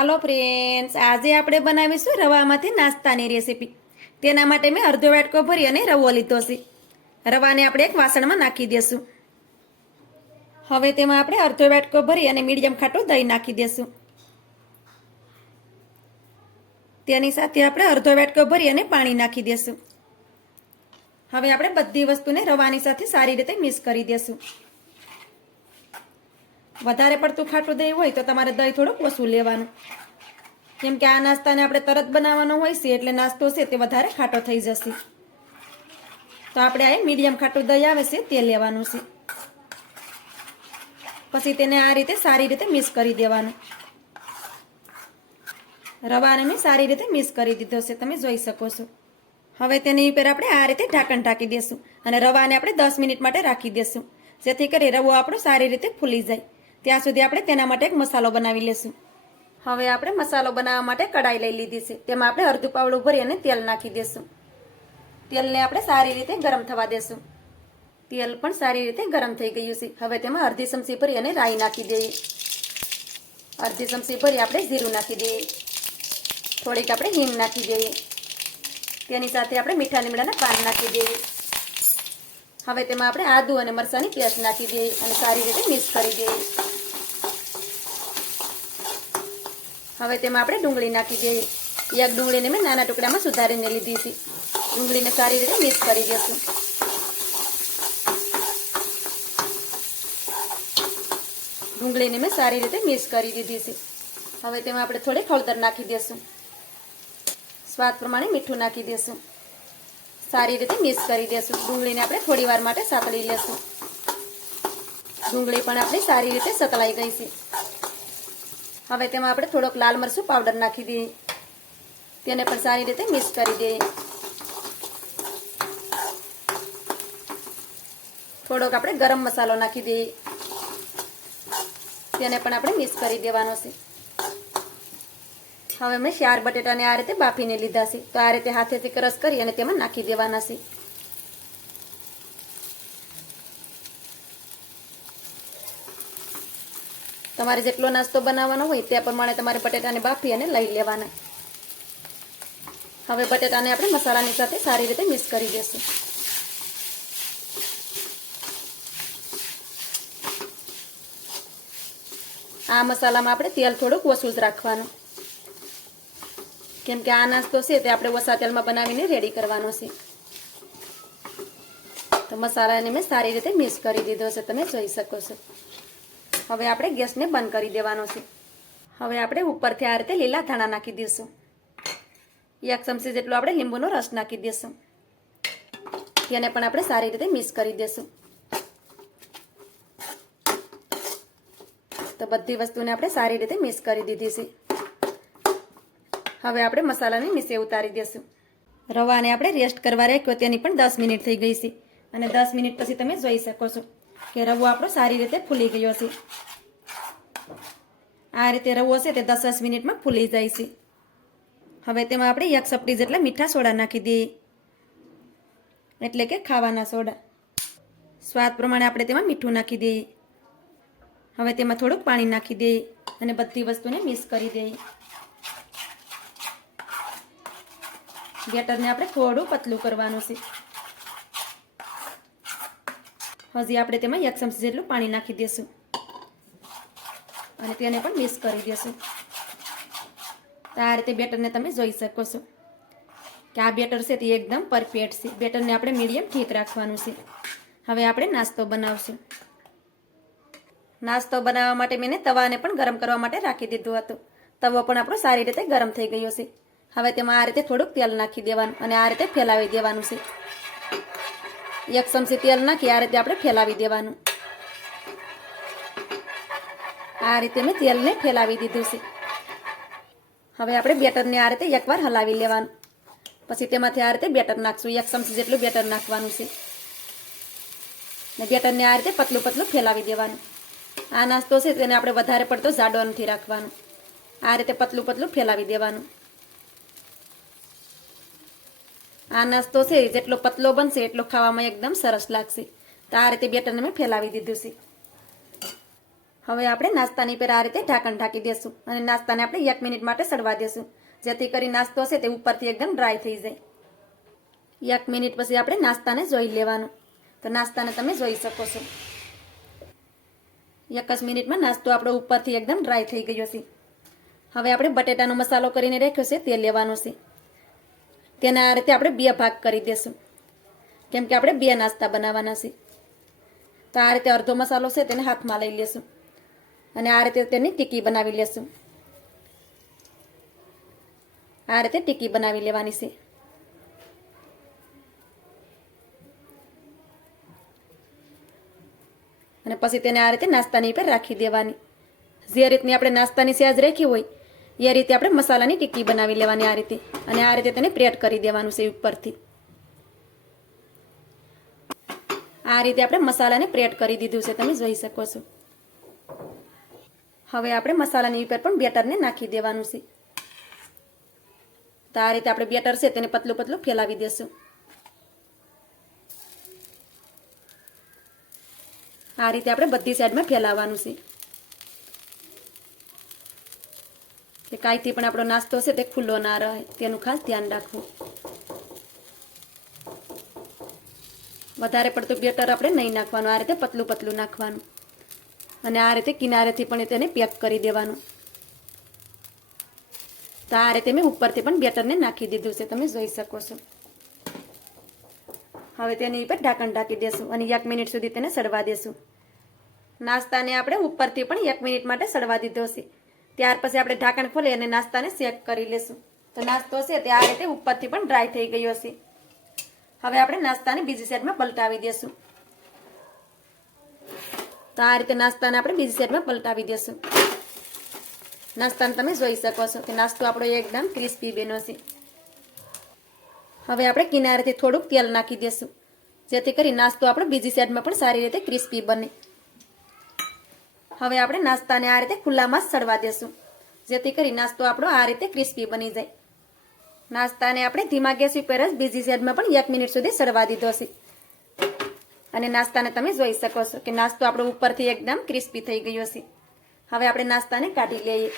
હાલો friends, આજે આપણે બનાવીશું રવામાંથી નાસ્તાની રેસીપી. તેના માટે મેં અડધો વાટકો ભરી અને રવો લીધો છે. રવાને આપણે એક વાસણમાં નાખી દઈશું. હવે તેમાં આપણે અડધો વાટકો ભરી અને મીડિયમ ખાટું દહીં નાખી દઈશું. તેની સાથે આપણે અડધો વાટકો ભરી અને પાણી નાખી દઈશું. હવે આપણે બધી વસ્તુને રવાની સાથે સારી રીતે મિક્સ કરી દઈશું. વધારે પડતું ખાટું દહીં હોય તો તમારે દહીં થોડુંક ઓછું લેવાનું, કેમ કે આ નાસ્તાને આપણે તરત બનાવવાનો હોય છે એટલે નાસ્તો છે તે વધારે ખાટો થઈ જશે. તો આપણે આ મીડિયમ ખાટું દહીં આવે છે તે લેવાનું છે. પછી તેને આ રીતે સારી રીતે મિક્સ કરી દેવાનું. રવાને મેં સારી રીતે મિક્સ કરી દીધો છે, તમે જોઈ શકો છો. હવે તેની ઉપર આપણે આ રીતે ઢાંકણ ઢાંકી દઈશું અને રવાને આપણે 10 મિનિટ માટે રાખી દઈશું, જેથી કરી રવો આપણો સારી રીતે ફૂલી જાય. ત્યાં સુધી આપણે તેના માટે એક મસાલો બનાવી લેશું. હવે આપણે મસાલો બનાવવા માટે કડાઈ લઈ લીધી છે. તેમાં આપણે અડધું પાવડું ભરી અને તેલ નાખી દઈશું. તેલને આપણે સારી રીતે ગરમ થવા દેશું. તેલ પણ સારી રીતે ગરમ થઈ ગયું છે. હવે તેમાં અડધી ચમચી ભરી અને રાઈ નાખી દઈએ. અડધી ચમચી ભરી આપણે જીરું નાખી દઈએ. થોડીક આપણે હિંગ નાખી દઈએ. તેની સાથે આપણે મીઠા લીમડાના પાન નાખી દઈએ. હવે તેમાં આપણે આદુ અને મરચાંની પેસ્ટ નાખી દઈએ અને સારી રીતે મિક્સ કરી દઈએ. હવે તેમાં આપણે ડુંગળી નાખી દઈએ. એક ડુંગળીને મેં નાના ટુકડામાં સુધારીને લીધી છે. ડુંગળીને સારી રીતે મિક્સ કરી દઈશું. ડુંગળીને મેં સારી રીતે મિક્સ કરી દીધી છે. હવે તેમાં આપણે થોડી હળદર નાખી દઈશું. સ્વાદ પ્રમાણે મીઠું નાખી દઈશું. સારી રીતે મિક્સ કરી દઈશું. ડુંગળીને આપણે થોડી વાર માટે સાતળી લેશું. ડુંગળી પણ આપણી સારી રીતે સતળાઈ ગઈ છે. હવે તેમાં આપણે થોડોક લાલ મરચું પાવડર નાખી દઈએ. તેને પણ સારી રીતે મિક્સ કરી દઈએ. થોડોક આપણે ગરમ મસાલો નાખી દઈએ. તેને પણ આપણે મિક્સ કરી દેવાનો છે. હવે મેં 4 બટેટાને આ રીતે બાફીને લીધા છે. તો આ રીતે હાથેથી ક્રશ કરી અને તેમાં નાખી દેવાના છે. તમારે જેટલો નાસ્તો બનાવવાનો હોય તે પ્રમાણે તમારે બટેટાને બાફી અને લઈ લેવાના. હવે બટેટાને આપણે મસાલાની સાથે સારી રીતે મિક્સ કરી દઈશું. આ મસાલામાં આપણે તેલ થોડુંક ઓછું જ રાખવાનું, કેમ કે આ નાસ્તો છે તે આપણે ઓછા તેલમાં બનાવીને રેડી કરવાનો છે. તો મસાલાને મેં સારી રીતે મિક્સ કરી દીધો છે, તમે જોઈ શકો છો. હવે આપણે ગેસને બંધ કરી દેવાનો છે. હવે આપણે ઉપરથી આ રીતે લીલા ધાણા નાખી દઈશું. 1 ચમચી જેટલો આપણે લીંબુનો રસ નાખી દઈશું. તેને પણ આપણે સારી રીતે મિક્સ કરી દઈશું. તો બધી વસ્તુને આપણે સારી રીતે મિક્સ કરી દીધી છે. હવે આપણે મસાલાને નીચે ઉતારી દઈશું. રવાને આપણે રેસ્ટ કરવા રાખ્યો, તેની પણ 10 મિનિટ થઈ ગઈ છે. અને 10 મિનિટ પછી તમે જોઈ શકો છો કે રવો આપણો સારી રીતે ફૂલી ગયો છે. આ રીતે રવો છે તે 10 મિનિટમાં ફૂલી જાય છે. હવે તેમાં આપણે 1 ચપટી જેટલા મીઠા સોડા નાખી દઈએ, એટલે કે ખાવાના સોડા. સ્વાદ પ્રમાણે આપણે તેમાં મીઠું નાખી દઈએ. હવે તેમાં થોડુંક પાણી નાખી દઈએ અને બધી વસ્તુને મિક્સ કરી દઈએ. બેટરને આપણે થોડું પતલું કરવાનું છે. હજી આપણે તેમાં 1 ચમચી જેટલું પાણી નાખી દઈશું અને તેને પણ મિક્સ કરી દઈશું. તો આ રીતે બેટરને તમે જોઈ શકો છો કે આ બેટર છે તે એકદમ પરફેક્ટ છે. બેટરને આપણે મીડિયમ ઠીક રાખવાનું છે. હવે આપણે નાસ્તો બનાવશું. નાસ્તો બનાવવા માટે મેં તવાને પણ ગરમ કરવા માટે રાખી દીધું હતું. તવો પણ આપણો સારી રીતે ગરમ થઈ ગયો છે. હવે તેમાં આ રીતે થોડુંક તેલ નાખી દેવાનું અને આ રીતે ફેલાવી દેવાનું છે. 1 ચમચી તેલ નાખી આ રીતે આપણે ફેલાવી દેવાનું. આ રીતે મેં તેલને ફેલાવી દીધું છે. હવે આપણે બેટરને આ રીતે એકવાર હલાવી લેવાનું. પછી તેમાંથી આ રીતે બેટર નાખશું. 1 ચમચી જેટલું બેટર નાખવાનું છે. ને બેટરને આ રીતે પતલું પતલું ફેલાવી દેવાનું. આ નાસ્તો છે તેને આપણે વધારે પડતો જાડો નથી રાખવાનો. આ રીતે પતલું પતલું ફેલાવી દેવાનું. આ નાસ્તો છે જેટલો પતલો બનશે એટલો ખાવામાં એકદમ સરસ લાગશે. તો આ રીતે બેટરને મેં ફેલાવી દીધું છે. હવે આપણે નાસ્તાની પર આ રીતે ઢાંકણ ઢાંકી દેશું અને નાસ્તાને આપણે 1 મિનિટ માટે સડવા દેશું, જેથી કરી નાસ્તો છે તે ઉપરથી એકદમ ડ્રાય થઈ જાય. 1 મિનિટ પછી આપણે નાસ્તાને જોઈ લેવાનું. તો નાસ્તાને તમે જોઈ શકો છો. 1 જ મિનિટમાં નાસ્તો આપણો ઉપરથી એકદમ ડ્રાય થઈ ગયો છે. હવે આપણે બટેટાનો મસાલો કરીને રાખ્યો છે તે લેવાનો છે. તેને આ રીતે આપણે 2 ભાગ કરી દેશું, કેમ કે આપણે 2 નાસ્તા બનાવવાના છે. તો આ રીતે અડધો મસાલો છે તેને હાથમાં લઈ લેશું અને આ રીતે તેની ટીકી બનાવી લેશું. આ રીતે ટીકી બનાવી લેવાની છે. અને પછી તેને આ રીતે નાસ્તાની ઉપર રાખી દેવાની. જે રીતની આપણે નાસ્તાની સેજ રાખી હોય એ રીતે આપણે મસાલાની ટીકી બનાવી લેવાની આ રીતે, અને આ રીતે તેને સ્પ્રેડ કરી દેવાનું છે ઉપરથી. આ રીતે આપણે મસાલાને સ્પ્રેડ કરી દીધું છે, તમે જોઈ શકો છો. હવે આપણે મસાલાની ઉપર પણ બેટરને નાખી દેવાનું છે. તો આ રીતે આપણે બેટર છે તેને પતલું પતલું ફેલાવી દેશું. આ રીતે આપણે બધી સાઈડમાં ફેલાવવાનું છે, કે કાંઈથી પણ આપણો નાસ્તો છે તે ખુલ્લો ના રહે, તેનું ખાસ ધ્યાન રાખવું. વધારે પડતું બેટર આપણે નહીં નાખવાનું, આ રીતે પતલું પતલું નાખવાનું અને આ રીતે કિનારેથી પણ તેને પેક કરી દેવાનું. તો આ રીતે મેં ઉપરથી પણ બેટરને નાખી દીધું છે, તમે જોઈ શકો છો. હવે તેની ઉપર ઢાંકણ ઢાંકી દેશું અને 1 મિનિટ સુધી તેને સડવા દેશું. નાસ્તાને આપણે ઉપરથી પણ 1 મિનિટ માટે સડવા દીધો છે. ત્યાર પછી આપણે ઢાંકણ ખોલી અને નાસ્તાને શેક કરી લેશું. તો નાસ્તો છે તે આ રીતે ઉપરથી પણ ડ્રાય થઈ ગયો છે. હવે આપણે નાસ્તાને બીજી સાઈડમાં પલટાવી દેશું. તો આ રીતે નાસ્તાને આપણે બીજી સાઈડમાં પલટાવી દેશું. નાસ્તાને તમે જોઈ શકો છો કે નાસ્તો આપણો એકદમ ક્રિસ્પી બન્યો છે. હવે આપણે કિનારેથી થોડુંક તેલ નાખી દેશું, જેથી કરી નાસ્તો આપણો બીજી સાઈડમાં પણ સારી રીતે ક્રિસ્પી બને. હવે આપણે નાસ્તાને આ રીતે ખુલ્લામાં જ સડવા દેશું, જેથી કરી નાસ્તો આપણો આ રીતે ક્રિસ્પી બની જાય. નાસ્તાને આપણે ધીમા ગેસ ઉપર જ બીજી સાઈડમાં પણ 1 મિનિટ સુધી સડવા દીધો છે. અને નાસ્તાને તમે જોઈ શકો છો કે નાસ્તો આપણો ઉપરથી એકદમ ક્રિસ્પી થઈ ગયો છે. હવે આપણે નાસ્તાને કાઢી લઈએ.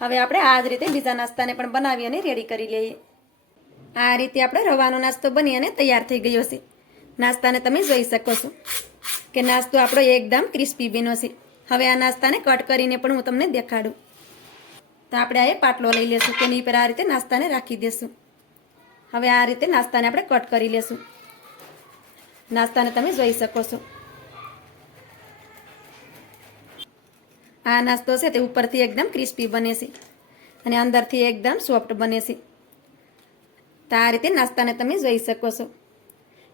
હવે આપણે આ જ રીતે બીજા નાસ્તાને પણ બનાવી અને રેડી કરી લઈએ. આ રીતે આપણે રવાનો નાસ્તો બની અને તૈયાર થઈ ગયો છે. નાસ્તાને તમે જોઈ શકો છો કે નાસ્તો આપણો એકદમ ક્રિસ્પી બન્યો છે. હવે આ નાસ્તાને કટ કરીને પણ હું તમને દેખાડું. તો આપણે આ પાટલો લઈ લેશું, તેની ઉપર આ રીતે નાસ્તાને રાખી દેશું. હવે આ રીતે નાસ્તાને આપણે કટ કરી લેશું. નાસ્તાને તમે જોઈ શકો છો. આ નાસ્તો છે તે ઉપરથી એકદમ ક્રિસ્પી બને છે અને અંદરથી એકદમ સોફ્ટ બને છે. તો આ રીતે નાસ્તાને તમે જોઈ શકો છો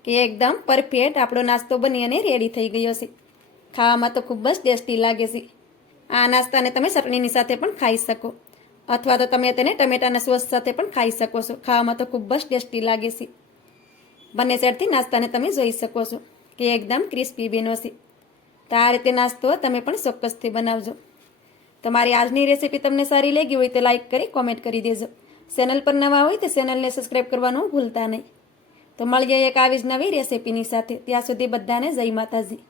કે એકદમ પરફેક્ટ આપણો નાસ્તો બની અને રેડી થઈ ગયો છે. ખાવામાં તો ખૂબ જ ટેસ્ટી લાગે છે. આ નાસ્તાને તમે ચટણીની સાથે પણ ખાઈ શકો, અથવા તો તમે તેને ટમેટાના સોસ સાથે પણ ખાઈ શકો છો. ખાવામાં તો ખૂબ જ ટેસ્ટી લાગે છે. બંને સાઈડથી નાસ્તાને તમે જોઈ શકો છો કે એકદમ ક્રિસ્પી બન્યો છે. તો આ રીતે નાસ્તો તમે પણ ચોક્કસથી બનાવજો. તમારી આજની રેસીપી તમને સારી લાગી હોય તો લાઈક કરી કોમેન્ટ કરી દેજો. ચેનલ પર નવા હોય તો ચેનલને સબસ્ક્રાઈબ કરવાનું ભૂલતા નહીં. તો મળીએ એક આવી જ નવી રેસીપીની સાથે. ત્યાં સુધી બધાને જય માતાજી.